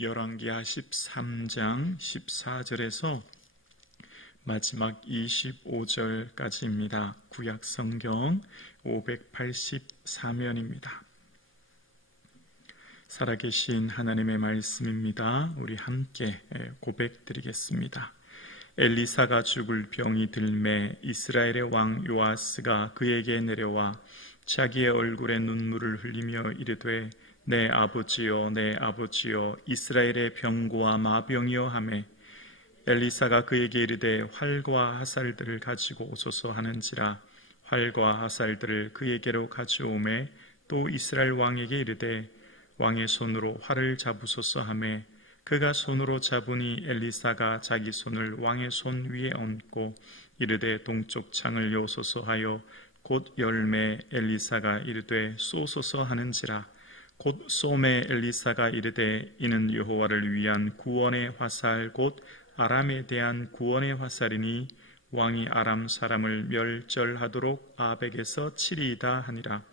열왕기하 13장 14절에서 마지막 25절까지입니다. 구약 성경 584면입니다. 살아계신 하나님의 말씀입니다. 우리 함께 고백드리겠습니다. 엘리사가 죽을 병이 들매 이스라엘의 왕 요아스가 그에게 내려와 자기의 얼굴에 눈물을 흘리며 이르되 내 아버지여 내 아버지여 이스라엘의 병고와 마병이여 하매 엘리사가 그에게 이르되 활과 화살들을 가지고 오소서 하는지라 활과 화살들을 그에게로 가져오매 또 이스라엘 왕에게 이르되 왕의 손으로 활을 잡으소서 하매 그가 손으로 잡으니 엘리사가 자기 손을 왕의 손 위에 얹고 이르되 동쪽 창을 여소서 하여 곧 열매 엘리사가 이르되 쏘소서 하는지라 곧 쏘매 엘리사가 이르되 이는 여호와를 위한 구원의 화살 곧 아람에 대한 구원의 화살이니 왕이 아람 사람을 멸절하도록 아벡에서 치리이다 하니라.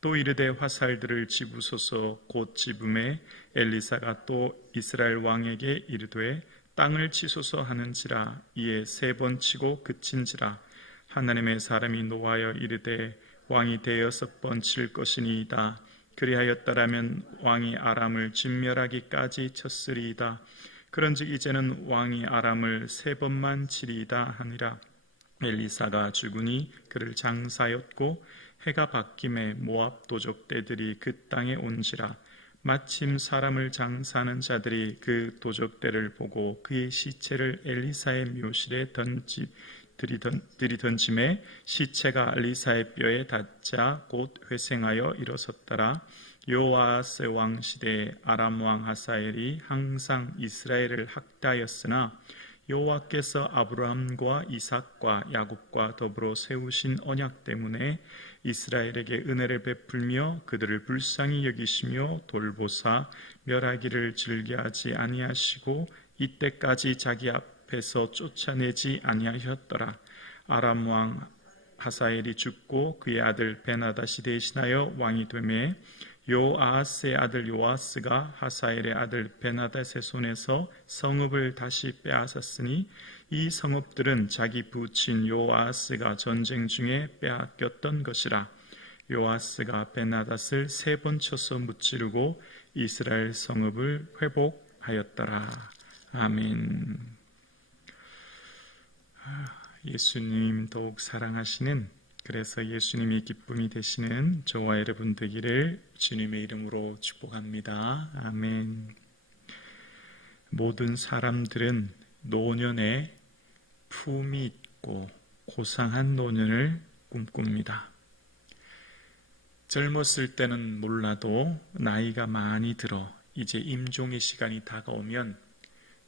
또 이르되 화살들을 집으소서 곧 집음에 엘리사가 또 이스라엘 왕에게 이르되 땅을 치소서 하는지라. 이에 3번 치고 그친지라. 하나님의 사람이 노하여 이르되 왕이 6번 칠 것이니이다. 그리하였더라면 왕이 아람을 진멸하기까지 쳤으리이다. 그런즉 이제는 왕이 아람을 3번만 치리이다 하니라. 엘리사가 죽으니 그를 장사였고 해가 바뀜에 모압 도적대들이 그 땅에 온지라. 마침 사람을 장사하는 자들이 그 도적대를 보고 그의 시체를 엘리사의 묘실에 들이던짐에 시체가 엘리사의 뼈에 닿자 곧 회생하여 일어섰더라. 요아스 왕 시대에 아람 왕 하사엘이 항상 이스라엘을 학대하였으나 여호와께서 아브라함과 이삭과 야곱과 더불어 세우신 언약 때문에 이스라엘에게 은혜를 베풀며 그들을 불쌍히 여기시며 돌보사 멸하기를 즐겨하지 아니하시고 이때까지 자기 앞에서 쫓아내지 아니하셨더라. 아람 왕 하사엘이 죽고 그의 아들 베나다시 대신하여 왕이 되매 요아스의 아들 요아스가 하사엘의 아들 베나닷의 손에서 성읍을 다시 빼앗았으니 이 성읍들은 자기 부친 요아스가 전쟁 중에 빼앗겼던 것이라. 요아스가 베나닷을 3번 쳐서 무찌르고 이스라엘 성읍을 회복하였더라. 아멘. 예수님 더욱 사랑하시는, 그래서 예수님이 기쁨이 되시는 저와 여러분 되기를 주님의 이름으로 축복합니다. 아멘. 모든 사람들은 노년에 품이 있고 고상한 노년을 꿈꿉니다. 젊었을 때는 몰라도 나이가 많이 들어 이제 임종의 시간이 다가오면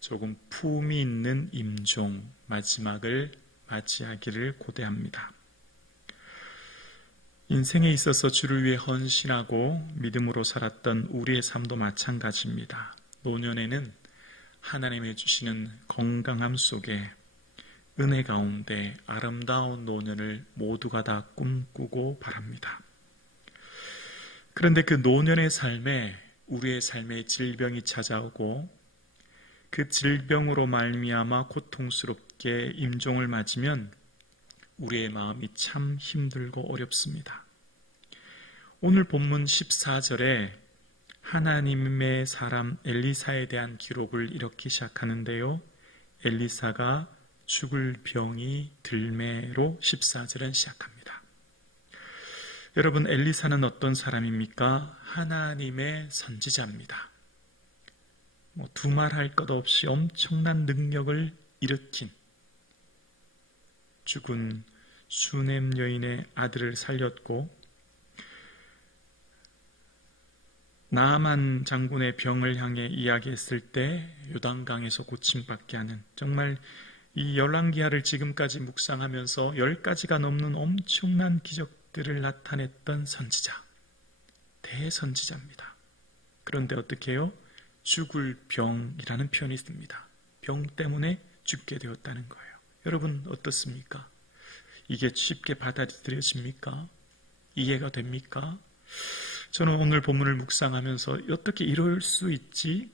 조금 품이 있는 임종, 마지막을 맞이하기를 고대합니다. 인생에 있어서 주를 위해 헌신하고 믿음으로 살았던 우리의 삶도 마찬가지입니다. 노년에는 하나님의 주시는 건강함 속에 은혜 가운데 아름다운 노년을 모두가 다 꿈꾸고 바랍니다. 그런데 그 노년의 삶에 우리의 삶에 질병이 찾아오고 그 질병으로 말미암아 고통스럽게 임종을 맞으면 우리의 마음이 참 힘들고 어렵습니다. 오늘 본문 14절에 하나님의 사람 엘리사에 대한 기록을 이렇게 시작하는데요. 엘리사가 죽을 병이 들매로 14절은 시작합니다. 여러분, 엘리사는 어떤 사람입니까? 하나님의 선지자입니다. 두말할 것 없이 엄청난 능력을 일으킨, 죽은 수넴 여인의 아들을 살렸고 나아만 장군의 병을 향해 이야기했을 때 요단강에서 고침받게 하는, 정말 이 열왕기하를 지금까지 묵상하면서 10가지가 넘는 엄청난 기적들을 나타냈던 선지자, 대선지자입니다. 그런데 어떻게 해요? 죽을 병이라는 표현이 있습니다. 병 때문에 죽게 되었다는 거예요. 여러분 어떻습니까? 이게 쉽게 받아들여집니까? 이해가 됩니까? 저는 오늘 본문을 묵상하면서 어떻게 이럴 수 있지?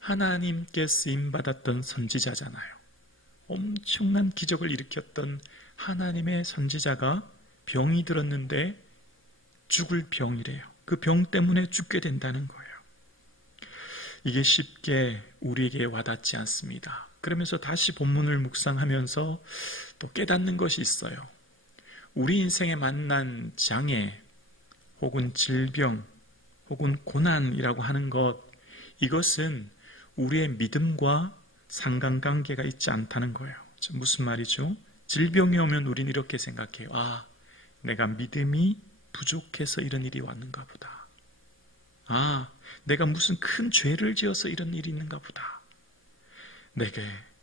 하나님께 쓰임받았던 선지자잖아요. 엄청난 기적을 일으켰던 하나님의 선지자가 병이 들었는데 죽을 병이래요. 그 병 때문에 죽게 된다는 거예요. 이게 쉽게 우리에게 와닿지 않습니다. 그러면서 다시 본문을 묵상하면서 또 깨닫는 것이 있어요. 우리 인생에 만난 장애 혹은 질병 혹은 고난이라고 하는 것, 이것은 우리의 믿음과 상관관계가 있지 않다는 거예요. 무슨 말이죠? 질병이 오면 우리는 이렇게 생각해요. 아, 내가 믿음이 부족해서 이런 일이 왔는가 보다. 아, 내가 무슨 큰 죄를 지어서 이런 일이 있는가 보다. 내게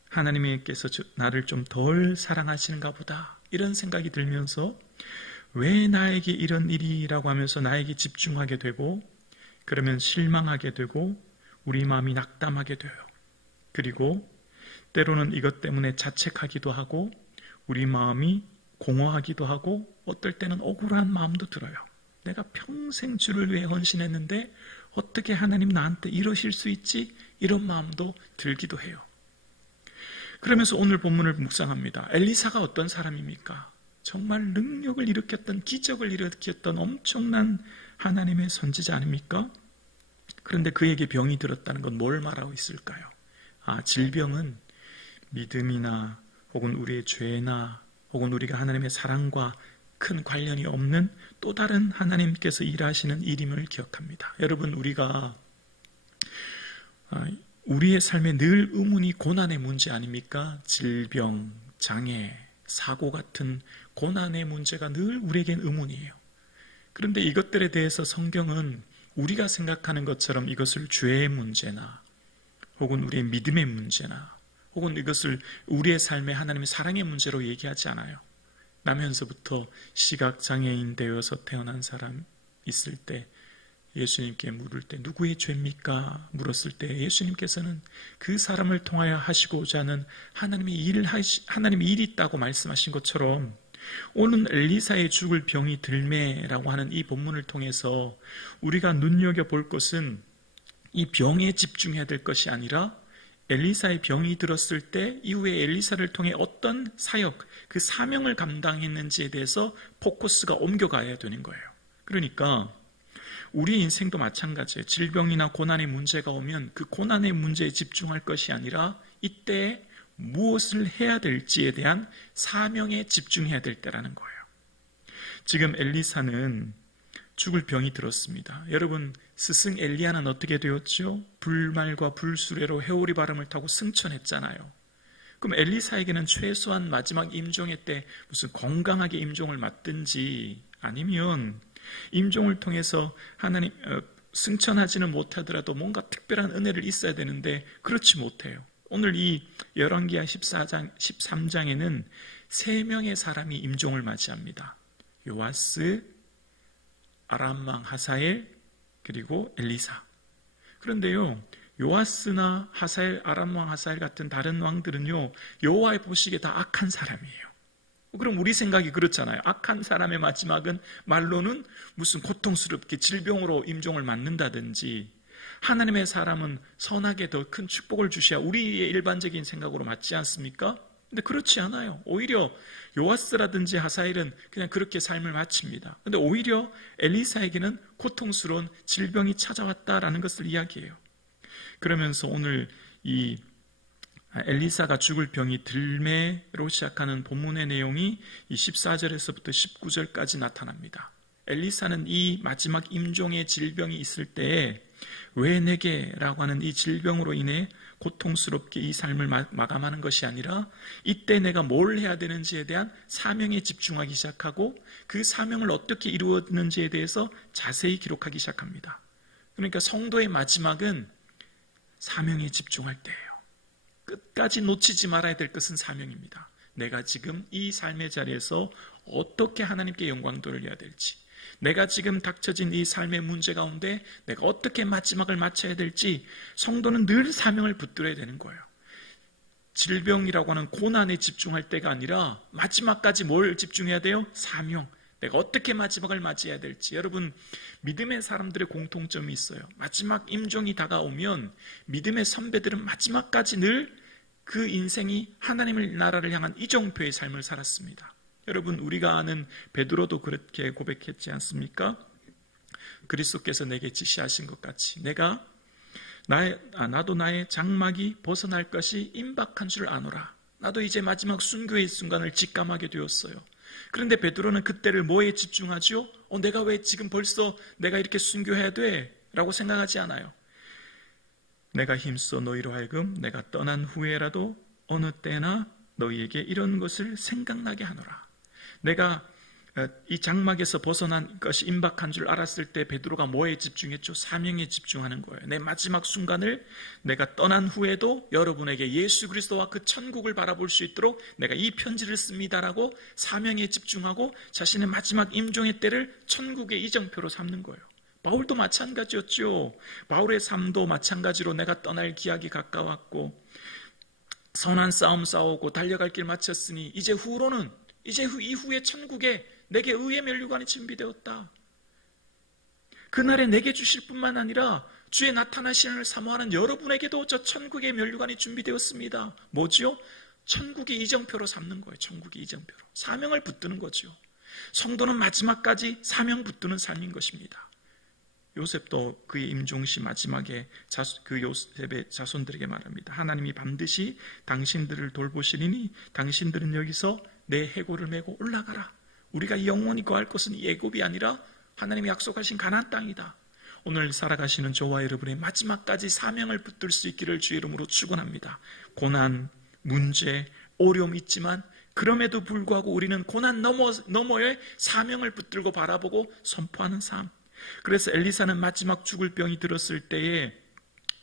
하나님께서 나를 좀 덜 사랑하시는가 보다. 이런 생각이 들면서 왜 나에게 이런 일이라고 하면서 나에게 집중하게 되고, 그러면 실망하게 되고 우리 마음이 낙담하게 돼요. 그리고 때로는 이것 때문에 자책하기도 하고 우리 마음이 공허하기도 하고 어떨 때는 억울한 마음도 들어요. 내가 평생 주를 위해 헌신했는데 어떻게 하나님 나한테 이러실 수 있지? 이런 마음도 들기도 해요. 그러면서 오늘 본문을 묵상합니다. 엘리사가 어떤 사람입니까? 정말 능력을 일으켰던, 기적을 일으켰던 엄청난 하나님의 선지자 아닙니까? 그런데 그에게 병이 들었다는 건 뭘 말하고 있을까요? 아, 질병은 믿음이나 혹은 우리의 죄나 혹은 우리가 하나님의 사랑과 큰 관련이 없는 또 다른 하나님께서 일하시는 일임을 기억합니다. 여러분, 우리가 우리의 삶에 늘 의문이 고난의 문제 아닙니까? 질병, 장애, 사고 같은 고난의 문제가 늘 우리에겐 의문이에요. 그런데 이것들에 대해서 성경은 우리가 생각하는 것처럼 이것을 죄의 문제나 혹은 우리의 믿음의 문제나 혹은 이것을 우리의 삶의 하나님의 사랑의 문제로 얘기하지 않아요. 나면서부터 시각장애인 되어서 태어난 사람 있을 때 예수님께 물을 때 누구의 죄입니까? 물었을 때 예수님께서는 그 사람을 통하여 하시고자 하는 하나님의 일이 있다고 말씀하신 것처럼 오늘 엘리사의 죽을 병이 들매라고 하는 이 본문을 통해서 우리가 눈여겨볼 것은 이 병에 집중해야 될 것이 아니라 엘리사의 병이 들었을 때 이후에 엘리사를 통해 어떤 사역, 그 사명을 감당했는지에 대해서 포커스가 옮겨가야 되는 거예요. 그러니까 우리 인생도 마찬가지예요. 질병이나 고난의 문제가 오면 그 고난의 문제에 집중할 것이 아니라 이때 무엇을 해야 될지에 대한 사명에 집중해야 될 때라는 거예요. 지금 엘리사는 죽을 병이 들었습니다. 여러분, 스승 엘리야는 어떻게 되었죠? 불말과 불수레로 회오리 바람을 타고 승천했잖아요. 그럼 엘리사에게는 최소한 마지막 임종회 때 무슨 건강하게 임종을 맞든지 아니면 임종을 통해서 하나님 승천하지는 못하더라도 뭔가 특별한 은혜를 있어야 되는데 그렇지 못해요. 오늘 이 열왕기하 13장에는 3명의 사람이 임종을 맞이합니다. 요아스, 아람왕 하사엘, 그리고 엘리사. 그런데요, 요아스나 하사엘, 아람왕 하사엘 같은 다른 왕들은요, 여호와의 보시기에 다 악한 사람이에요. 그럼 우리 생각이 그렇잖아요. 악한 사람의 마지막은 말로는 무슨 고통스럽게 질병으로 임종을 맞는다든지, 하나님의 사람은 선하게 더 큰 축복을 주셔야 우리의 일반적인 생각으로 맞지 않습니까? 근데 그렇지 않아요. 오히려 요아스라든지 하사엘은 그냥 그렇게 삶을 마칩니다. 근데 오히려 엘리사에게는 고통스러운 질병이 찾아왔다라는 것을 이야기해요. 그러면서 오늘 이 엘리사가 죽을 병이 들매로 시작하는 본문의 내용이 이 14절에서부터 19절까지 나타납니다. 엘리사는 이 마지막 임종의 질병이 있을 때에 왜 내게라고 하는 이 질병으로 인해 고통스럽게 이 삶을 마감하는 것이 아니라 이때 내가 뭘 해야 되는지에 대한 사명에 집중하기 시작하고 그 사명을 어떻게 이루었는지에 대해서 자세히 기록하기 시작합니다. 그러니까 성도의 마지막은 사명에 집중할 때예요. 끝까지 놓치지 말아야 될 것은 사명입니다. 내가 지금 이 삶의 자리에서 어떻게 하나님께 영광 돌려야 될지, 내가 지금 닥쳐진 이 삶의 문제 가운데 내가 어떻게 마지막을 맞춰야 될지 성도는 늘 사명을 붙들어야 되는 거예요. 질병이라고 하는 고난에 집중할 때가 아니라 마지막까지 뭘 집중해야 돼요? 사명. 내가 어떻게 마지막을 맞이해야 될지. 여러분, 믿음의 사람들의 공통점이 있어요. 마지막 임종이 다가오면 믿음의 선배들은 마지막까지 늘 그 인생이 하나님의 나라를 향한 이정표의 삶을 살았습니다. 여러분, 우리가 아는 베드로도 그렇게 고백했지 않습니까? 그리스도께서 내게 지시하신 것 같이 나도 나의 장막이 벗어날 것이 임박한 줄 아노라. 나도 이제 마지막 순교의 순간을 직감하게 되었어요. 그런데 베드로는 그때를 뭐에 집중하죠? 내가 왜 지금 벌써 내가 이렇게 순교해야 돼? 라고 생각하지 않아요. 내가 힘써 너희로 하여금 내가 떠난 후에라도 어느 때나 너희에게 이런 것을 생각나게 하노라. 내가 이 장막에서 벗어난 것이 임박한 줄 알았을 때 베드로가 뭐에 집중했죠? 사명에 집중하는 거예요. 내 마지막 순간을 내가 떠난 후에도 여러분에게 예수 그리스도와 그 천국을 바라볼 수 있도록 내가 이 편지를 씁니다라고 사명에 집중하고 자신의 마지막 임종의 때를 천국의 이정표로 삼는 거예요. 바울도 마찬가지였죠. 바울의 삶도 마찬가지로 내가 떠날 기약이 가까웠고 선한 싸움 싸우고 달려갈 길 마쳤으니 이제 이후에 천국에 내게 의의 면류관이 준비되었다. 그날에 내게 주실 뿐만 아니라 주의 나타나시는 사모하는 여러분에게도 저 천국의 면류관이 준비되었습니다. 뭐지요? 천국의 이정표로 삼는 거예요. 천국의 이정표로. 사명을 붙드는 거죠. 성도는 마지막까지 사명 붙드는 삶인 것입니다. 요셉도 그의 임종시 마지막에 그 요셉의 자손들에게 말합니다. 하나님이 반드시 당신들을 돌보시리니 당신들은 여기서 내 해골을 메고 올라가라. 우리가 영원히 거할 것은 이 애굽이 아니라 하나님이 약속하신 가나안 땅이다. 오늘 살아가시는 저와 여러분의 마지막까지 사명을 붙들 수 있기를 주의 이름으로 축원합니다. 고난, 문제, 어려움 있지만 그럼에도 불구하고 우리는 고난 너머의 사명을 붙들고 바라보고 선포하는 삶. 그래서 엘리사는 마지막 죽을 병이 들었을 때에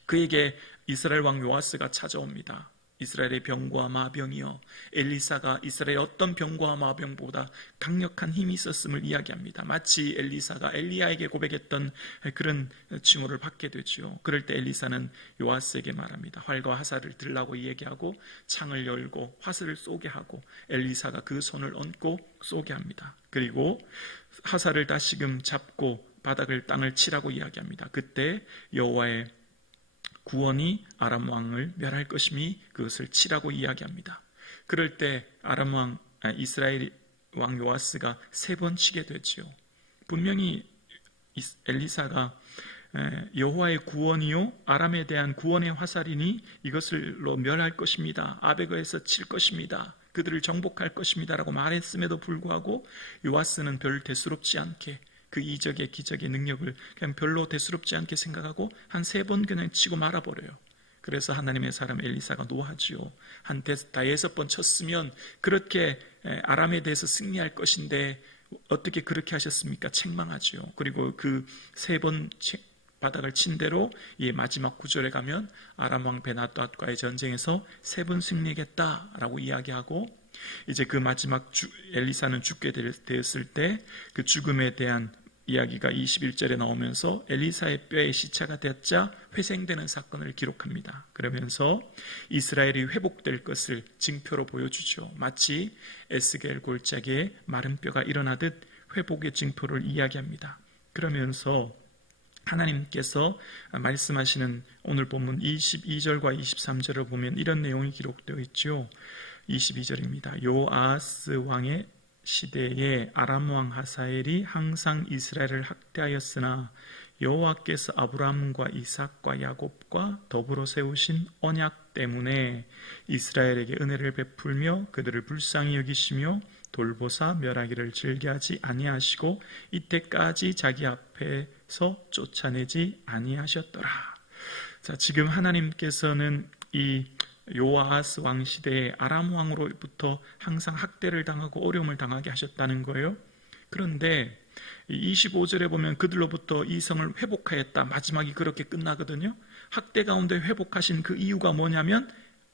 그에게 이스라엘 왕 요아스가 찾아옵니다. 이스라엘의 병과 마병이여. 엘리사가 이스라엘의 어떤 병과 마병보다 강력한 힘이 있었음을 이야기합니다. 마치 엘리사가 엘리야에게 고백했던 그런 칭호를 받게 되죠. 그럴 때 엘리사는 요아스에게 말합니다. 활과 화살을 들라고 얘기하고 창을 열고 화살을 쏘게 하고 엘리사가 그 손을 얹고 쏘게 합니다. 그리고 화살을 다시금 잡고 바닥을 땅을 치라고 이야기합니다. 그때 여호와의 구원이 아람 왕을 멸할 것이니 그것을 치라고 이야기합니다. 그럴 때 이스라엘 왕 요아스가 3번 치게 되지요. 분명히 엘리사가 여호와의 구원이요 아람에 대한 구원의 화살이니 이것을로 멸할 것입니다. 아베그에서 칠 것입니다. 그들을 정복할 것입니다 라고 말했음에도 불구하고 요아스는 별 대수롭지 않게 그 이적의 기적의 능력을 그냥 별로 대수롭지 않게 생각하고 한 3번 그냥 치고 말아버려요. 그래서 하나님의 사람 엘리사가 노하지요. 한 5번 쳤으면 그렇게 아람에 대해서 승리할 것인데 어떻게 그렇게 하셨습니까? 책망하지요. 그리고 그 3번 바닥을 친 대로 이 마지막 구절에 가면 아람 왕 베나또앗과의 전쟁에서 3번 승리하겠다라고 이야기하고 이제 그 마지막 엘리사는 죽게 되었을 때 그 죽음에 대한 이야기가 21절에 나오면서 엘리사의 뼈에 시체가 되었자 회생되는 사건을 기록합니다. 그러면서 이스라엘이 회복될 것을 징표로 보여주죠. 마치 에스겔 골짜기에 마른 뼈가 일어나듯 회복의 징표를 이야기합니다. 그러면서 하나님께서 말씀하시는 오늘 본문 22절과 23절을 보면 이런 내용이 기록되어 있죠. 22절입니다. 요아스 왕의 시대에 아람 왕 하사엘이 항상 이스라엘을 학대하였으나 여호와께서 아브라함과 이삭과 야곱과 더불어 세우신 언약 때문에 이스라엘에게 은혜를 베풀며 그들을 불쌍히 여기시며 돌보사 멸하기를 즐겨하지 아니하시고 이때까지 자기 앞에서 쫓아내지 아니하셨더라. 자, 지금 하나님께서는 이 요아스 왕 시대에 아람 왕으로부터 항상 학대를 당하고 어려움을 당하게 하셨다는 거예요. 그런데 25절에 보면 그들로부터 이 성을 회복하였다. 마지막이 그렇게 끝나거든요. 학대 가운데 회복하신 그 이유가 뭐냐면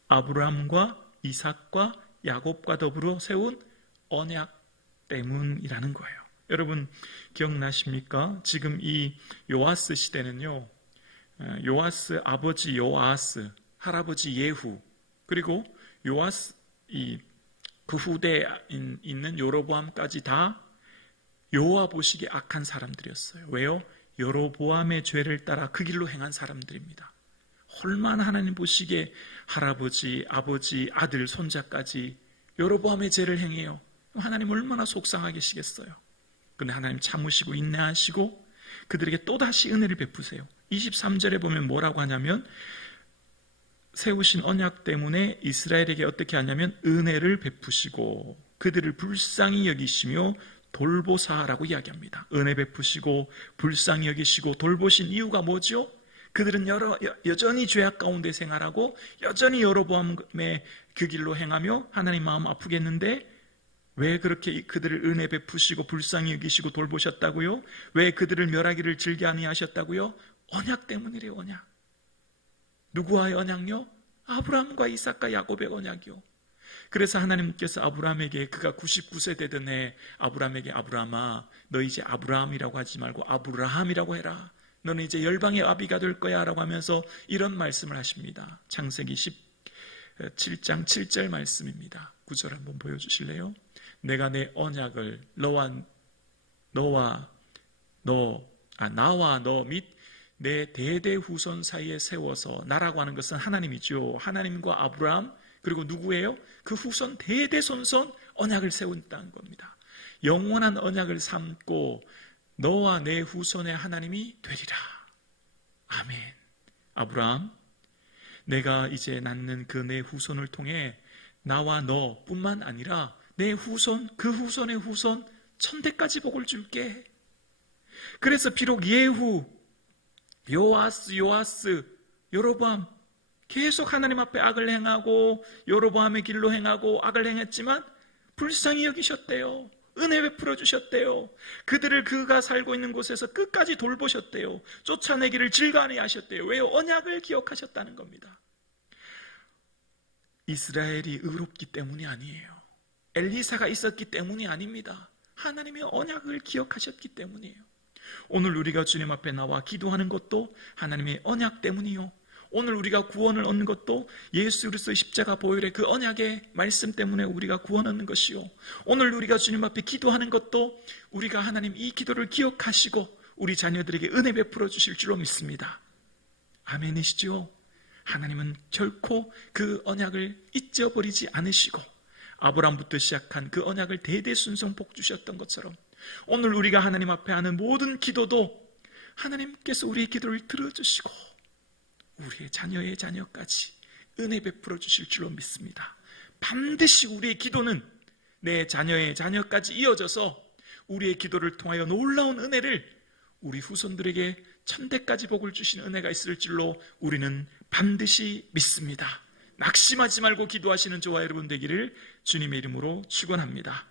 아브라함과 이삭과 야곱과 더불어 세운 언약 때문이라는 거예요. 여러분 기억나십니까? 지금 이 요아스 시대는요, 요아스 아버지 요아스, 할아버지 예후, 그리고 요아스 그 후대에 있는 요로보암까지 다 여호와 보시기에 악한 사람들이었어요. 왜요? 여로보암의 죄를 따라 그 길로 행한 사람들입니다. 얼마나 하나님 보시기에 할아버지, 아버지, 아들, 손자까지 여로보암의 죄를 행해요. 하나님 얼마나 속상하시겠어요. 그런데 하나님 참으시고 인내하시고 그들에게 또다시 은혜를 베푸세요. 23절에 보면 뭐라고 하냐면 세우신 언약 때문에 이스라엘에게 어떻게 하냐면 은혜를 베푸시고 그들을 불쌍히 여기시며 돌보사라고 이야기합니다. 은혜 베푸시고 불쌍히 여기시고 돌보신 이유가 뭐죠? 그들은 여전히 죄악 가운데 생활하고 여전히 여로보암의 그 길로 행하며 하나님 마음 아프겠는데 왜 그렇게 그들을 은혜 베푸시고 불쌍히 여기시고 돌보셨다고요? 왜 그들을 멸하기를 즐겨 아니하셨다고요? 언약 때문이래요. 언약. 누구와의 언약요? 아브라함과 이삭과 야곱의 언약이요. 그래서 하나님께서 아브라함에게 그가 99세 되던 해 아브라함에게 아브라함아 너 이제 아브라함이라고 하지 말고 아브라함이라고 해라. 너는 이제 열방의 아비가 될 거야 라고 하면서 이런 말씀을 하십니다. 창세기 17장 7절 말씀입니다. 9절 한번 보여주실래요? 내가 내 언약을 나와 너 및 내 대대 후손 사이에 세워서 나라고 하는 것은 하나님이죠. 하나님과 아브라함 그리고 누구예요? 그 후손 대대손손 언약을 세운다는 겁니다. 영원한 언약을 삼고 너와 내 후손의 하나님이 되리라. 아멘. 아브라함 내가 이제 낳는 그 내 후손을 통해 나와 너뿐만 아니라 내 후손 그 후손의 후손 천대까지 복을 줄게. 그래서 비록 예후 요아스 여로보암 계속 하나님 앞에 악을 행하고 여로보암의 길로 행하고 악을 행했지만 불쌍히 여기셨대요. 은혜 베풀어 주셨대요. 그들을 그가 살고 있는 곳에서 끝까지 돌보셨대요. 쫓아내기를 즐거워하게 하셨대요. 왜요? 언약을 기억하셨다는 겁니다. 이스라엘이 의롭기 때문이 아니에요. 엘리사가 있었기 때문이 아닙니다. 하나님의 언약을 기억하셨기 때문이에요. 오늘 우리가 주님 앞에 나와 기도하는 것도 하나님의 언약 때문이요. 오늘 우리가 구원을 얻는 것도 예수 그리스도의 십자가 보혈의 그 언약의 말씀 때문에 우리가 구원 얻는 것이요. 오늘 우리가 주님 앞에 기도하는 것도 우리가 하나님 이 기도를 기억하시고 우리 자녀들에게 은혜 베풀어 주실 줄로 믿습니다. 아멘이시죠? 하나님은 결코 그 언약을 잊어버리지 않으시고 아브라함부터 시작한 그 언약을 대대순송 복 주셨던 것처럼 오늘 우리가 하나님 앞에 하는 모든 기도도 하나님께서 우리의 기도를 들어주시고 우리의 자녀의 자녀까지 은혜 베풀어 주실 줄로 믿습니다. 반드시 우리의 기도는 내 자녀의 자녀까지 이어져서 우리의 기도를 통하여 놀라운 은혜를 우리 후손들에게 천대까지 복을 주시는 은혜가 있을 줄로 우리는 반드시 믿습니다. 낙심하지 말고 기도하시는 저와 여러분 되기를 주님의 이름으로 축원합니다.